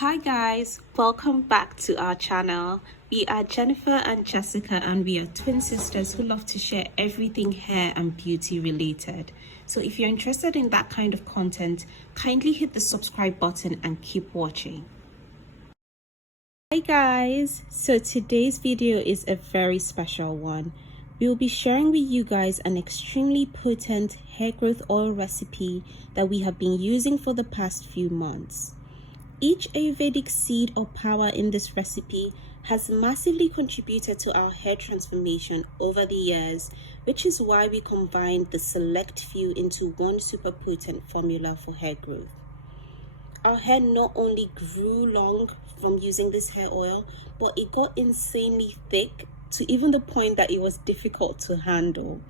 Hi guys, welcome back to our channel. We are Jennifer and Jessica, and we are twin sisters who love to share everything hair and beauty related. So if you're interested in that kind of content, kindly hit the subscribe button and keep watching. Hi guys, so today's video is a very special one. We will be sharing with you guys an extremely potent hair growth oil recipe that we have been using for the past few months. Each Ayurvedic seed or power in this recipe has massively contributed to our hair transformation over the years, which is why we combined the select few into one super potent formula for hair growth. Our hair not only grew long from using this hair oil, but it got insanely thick to even the point that it was difficult to handle.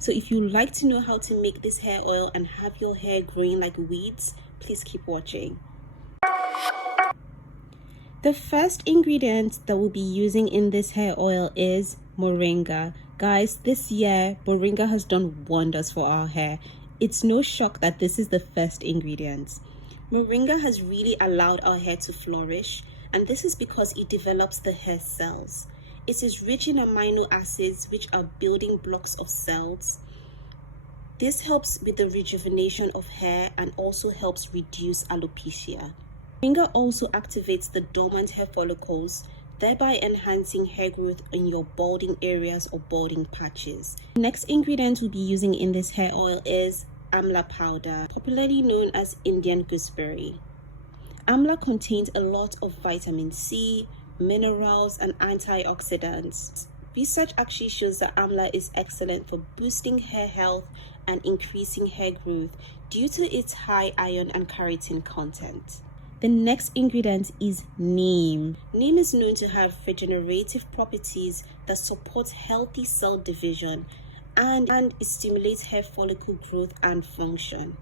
So if you like to know how to make this hair oil and have your hair growing like weeds, please keep watching. The first ingredient that we'll be using in this hair oil is moringa. Guys, this year, moringa has done wonders for our hair. It's no shock that this is the first ingredient. Moringa has really allowed our hair to flourish, and this is because it develops the hair cells. It is rich in amino acids, which are building blocks of cells. This helps with the rejuvenation of hair and also helps reduce alopecia. Moringa also activates the dormant hair follicles, thereby enhancing hair growth in your balding areas or balding patches. The next ingredient we'll be using in this hair oil is amla powder, popularly known as Indian gooseberry. Amla contains a lot of vitamin C, minerals, and antioxidants. Research actually shows that amla is excellent for boosting hair health and increasing hair growth due to its high iron and keratin content. The next ingredient is neem. Neem is known to have regenerative properties that support healthy cell division and it stimulates hair follicle growth and function.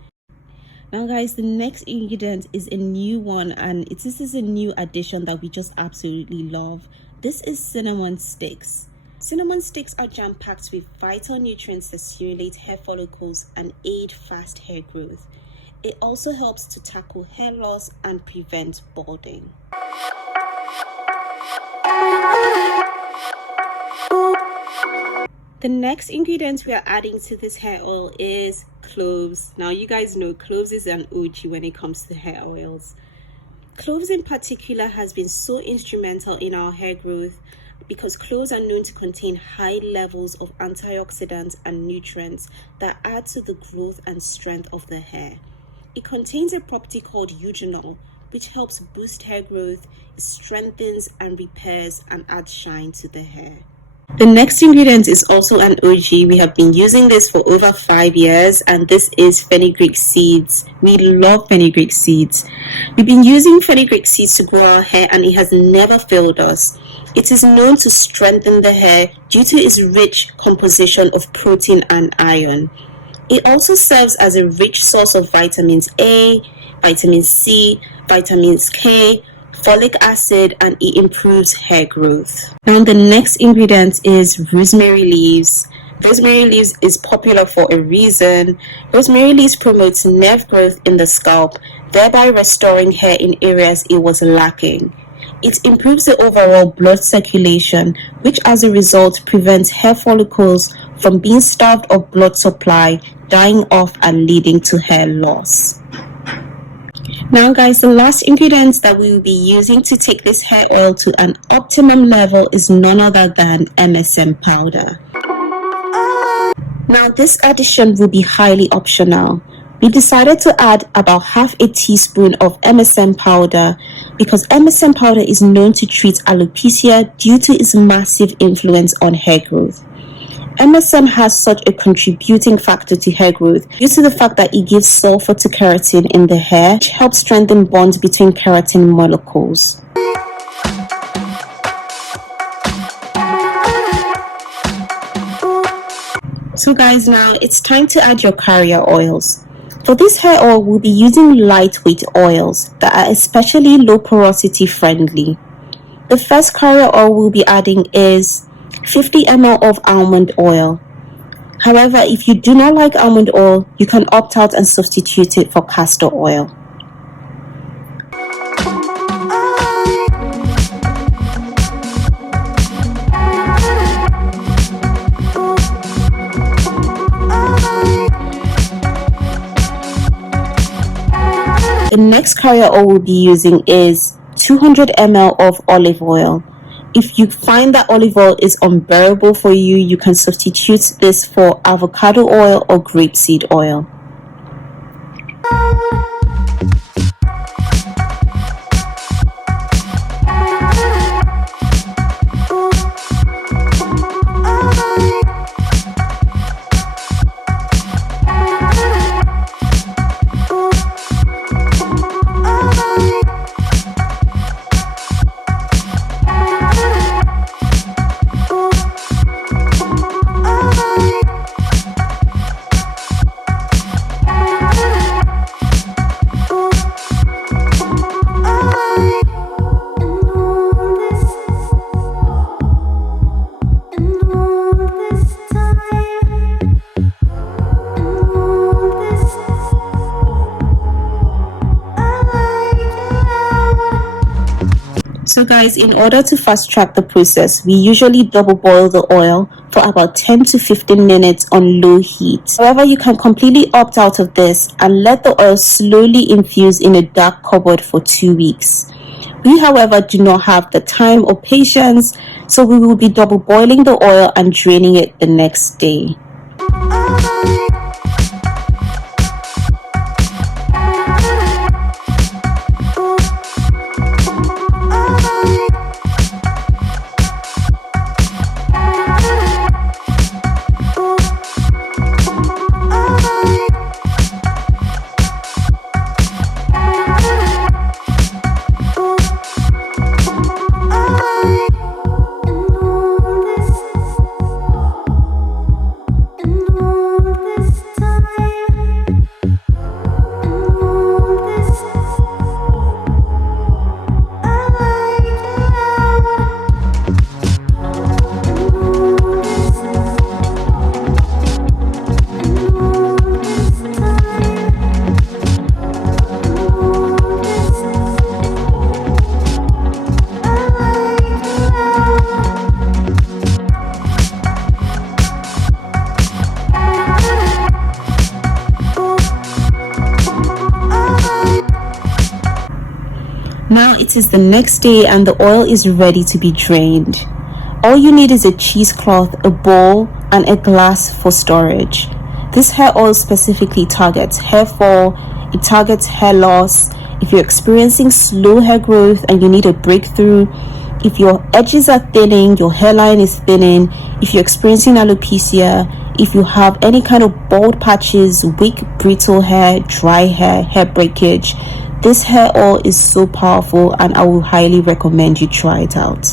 Now guys, the next ingredient is a new one, and this is a new addition that we just absolutely love. This is cinnamon sticks. Cinnamon sticks are jam-packed with vital nutrients that stimulate hair follicles and aid fast hair growth. It also helps to tackle hair loss and prevent balding. The next ingredient we are adding to this hair oil is cloves. Now you guys know cloves is an OG when it comes to hair oils. Cloves in particular has been so instrumental in our hair growth because cloves are known to contain high levels of antioxidants and nutrients that add to the growth and strength of the hair. It contains a property called eugenol, which helps boost hair growth, strengthens and repairs, and adds shine to the hair. The next ingredient is also an OG. We have been using this for over 5 years, and this is fenugreek seeds. We love fenugreek seeds. We've been using fenugreek seeds to grow our hair, and it has never failed us. It is known to strengthen the hair due to its rich composition of protein and iron. It also serves as a rich source of vitamins A, vitamin C, vitamins K, folic acid, and it improves hair growth. Now the next ingredient is rosemary leaves. Rosemary leaves is popular for a reason. Rosemary leaves promotes nerve growth in the scalp, thereby restoring hair in areas it was lacking. It improves the overall blood circulation, which as a result prevents hair follicles from being starved of blood supply, dying off, and leading to hair loss. Now guys, the last ingredient that we will be using to take this hair oil to an optimum level is none other than MSM powder. Now this addition will be highly optional. We decided to add about half a teaspoon of MSM powder because MSM powder is known to treat alopecia due to its massive influence on hair growth. MSM has such a contributing factor to hair growth due to the fact that it gives sulfur to keratin in the hair, which helps strengthen bonds between keratin molecules. So guys, now it's time to add your carrier oils. For this hair oil, we'll be using lightweight oils that are especially low porosity friendly. The first carrier oil we'll be adding is 50 ml of almond oil. However, if you do not like almond oil, you can opt out and substitute it for castor oil. next carrier oil we'll be using is 200 ml of olive oil. If you find that olive oil is unbearable for you, you can substitute this for avocado oil or grapeseed oil. So guys, in order to fast track the process, we usually double boil the oil for about 10 to 15 minutes on low heat. However, you can completely opt out of this and let the oil slowly infuse in a dark cupboard for 2 weeks. We, however, do not have the time or patience, so we will be double boiling the oil and draining it the next day. Now it is the next day and the oil is ready to be drained. All you need is a cheesecloth, a bowl, and a glass for storage. This hair oil specifically targets hair fall, it targets hair loss. If you're experiencing slow hair growth and you need a breakthrough, if your edges are thinning, your hairline is thinning, if you're experiencing alopecia, if you have any kind of bald patches, weak, brittle hair, dry hair, hair breakage, this hair oil is so powerful and I will highly recommend you try it out.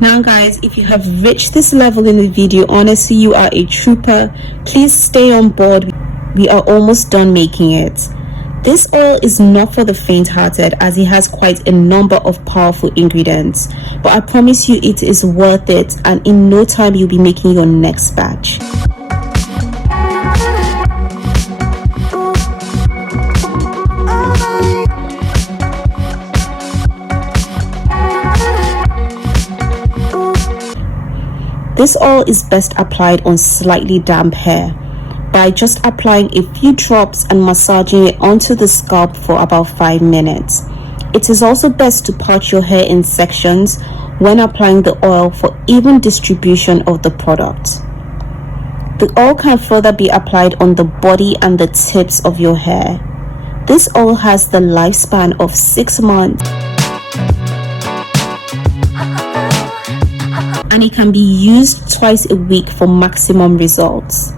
Now guys, if you have reached this level in the video, honestly you are a trooper. Please stay on board. We are almost done making it. This oil is not for the faint-hearted as it has quite a number of powerful ingredients, but I promise you it is worth it, and in no time you'll be making your next batch. This oil is best applied on slightly damp hair by just applying a few drops and massaging it onto the scalp for about 5 minutes. It is also best to part your hair in sections when applying the oil for even distribution of the product. The oil can further be applied on the body and the tips of your hair. This oil has the lifespan of 6 months. And it can be used twice a week for maximum results.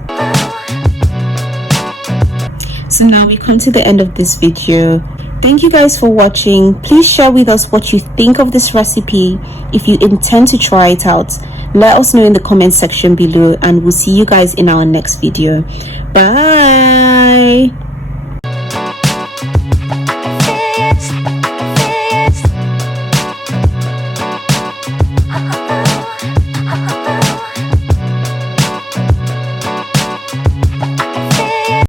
So now we come to the end of this video. Thank you guys for watching. Please share with us what you think of this recipe. If you intend to try it out, let us know in the comment section below, and we'll see you guys in our next video. Bye.